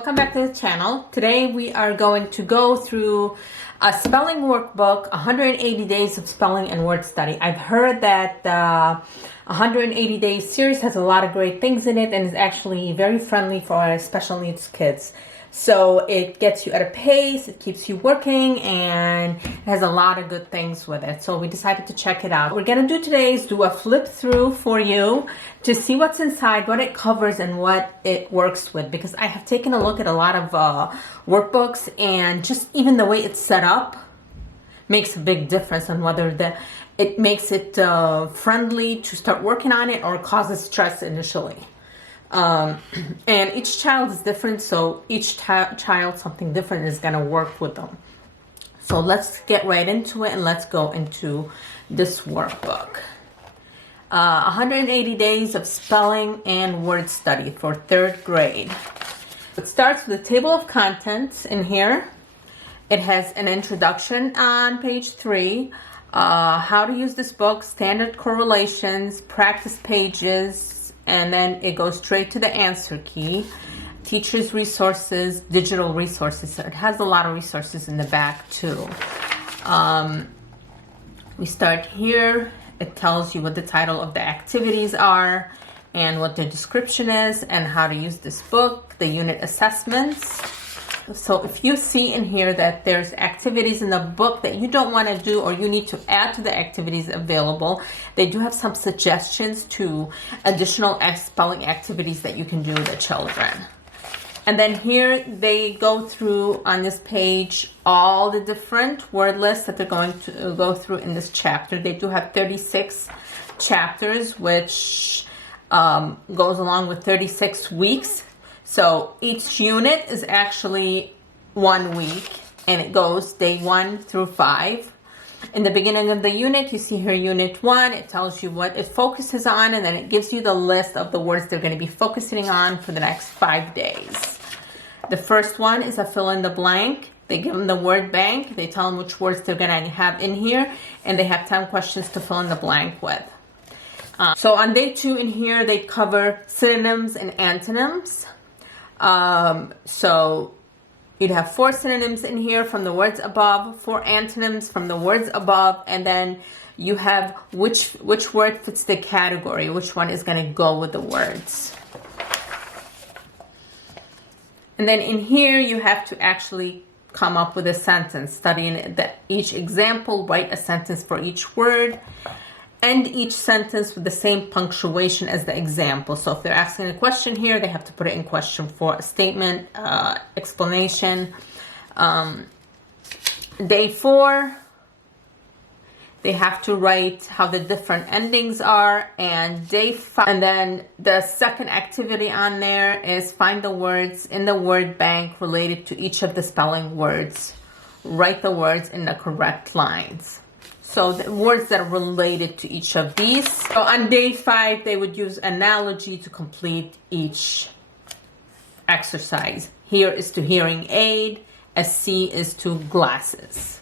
Welcome back to the channel. Today we are going to go through a spelling workbook, 180 days of spelling and word study. I've heard that the 180 days series has a lot of great things in it and is actually very friendly for our special needs kids. So it gets you at a pace, it keeps you working, and it has a lot of good things with it. So we decided to check it out. What we're gonna do today is do a flip through for you to see what's inside, what it covers, and what it works with. Because I have taken a look at a lot of workbooks, and just even the way it's set up makes a big difference on whether it makes it friendly to start working on it or causes stress initially. And each child is different, so each child, something different is going to work with them. So let's get right into it and let's go into this workbook. 180 days of spelling and word study for 3rd grade. It starts with a table of contents in here. It has an introduction on page 3, how to use this book, standard correlations, practice pages, and then it goes straight to the answer key, teachers resources, digital resources. So it has a lot of resources in the back too. We start here. It tells you what the title of the activities are and what the description is and how to use this book, the unit assessments. So if you see in here that there's activities in the book that you don't want to do or you need to add to the activities available, they do have some suggestions to additional spelling activities that you can do with the children. And then here they go through on this page all the different word lists that they're going to go through in this chapter. They do have 36 chapters, which goes along with 36 weeks. So each unit is actually 1 week and it goes day 1 through 5. In the beginning of the unit, you see here unit 1, it tells you what it focuses on, and then it gives you the list of the words they're going to be focusing on for the next 5 days. The first one is a fill in the blank. They give them the word bank. They tell them which words they're going to have in here, and they have 10 questions to fill in the blank with. So on day 2 in here, they cover synonyms and antonyms. So you'd have 4 synonyms in here from the words above, 4 antonyms from the words above, and then you have which word fits the category, which one is going to go with the words. And then in here you have to actually come up with a sentence, studying each example, write a sentence for each word. End each sentence with the same punctuation as the example. So if they're asking a question here, they have to put it in question for a statement, explanation. Day 4, they have to write how the different endings are. And day 5, and then the second activity on there is find the words in the word bank related to each of the spelling words. Write the words in the correct lines. So the words that are related to each of these. So on day 5, they would use analogy to complete each exercise. Hear is to hearing aid, as see is to glasses.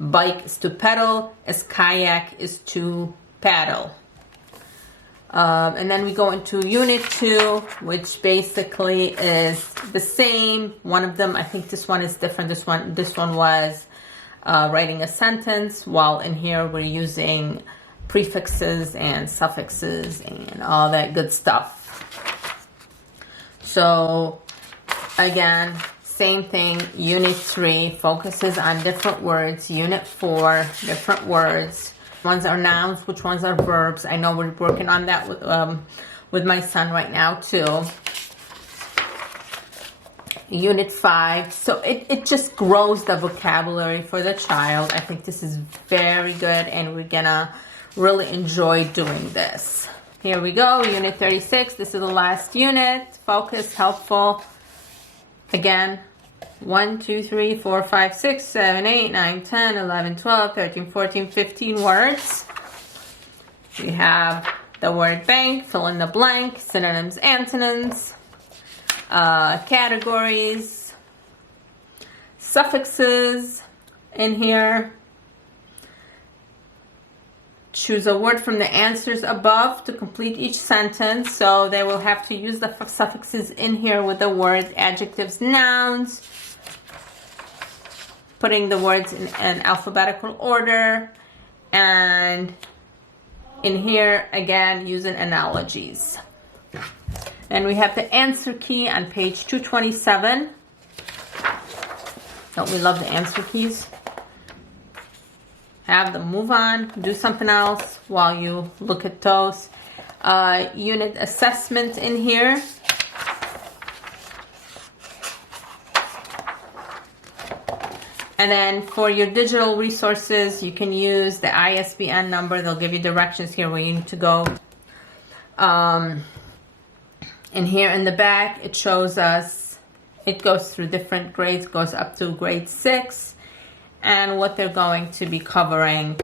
Bike is to pedal, as kayak is to paddle. And then we go into unit 2, which basically is the same. One of them, I think this one is different. This one was writing a sentence, while in here we're using prefixes and suffixes and all that good stuff. So again, same thing. Unit 3 focuses on different words. Unit 4, different words. Which ones are nouns, which ones are verbs. I know we're working on that with my son right now too. Unit 5, so it just grows the vocabulary for the child. I think this is very good and we're gonna really enjoy doing this. Here we go, unit 36. This is the last unit. Focus, helpful. Again, 1, 2, 3, 4, 5, 6, 7, 8, 9, 10, 11, 12, 13, 14, 15 words. We have the word bank, fill in the blank, synonyms, antonyms. Categories, suffixes in here, choose a word from the answers above to complete each sentence. So they will have to use the suffixes in here with the word, adjectives, nouns, putting the words in an alphabetical order, and in here again using analogies. And we have the answer key on page 227. Don't we love the answer keys? Have them move on, do something else while you look at those. Unit assessment in here. And then for your digital resources, you can use the ISBN number. They'll give you directions here where you need to go. And here in the back, it shows us, it goes through different grades, goes up to grade 6, and what they're going to be covering.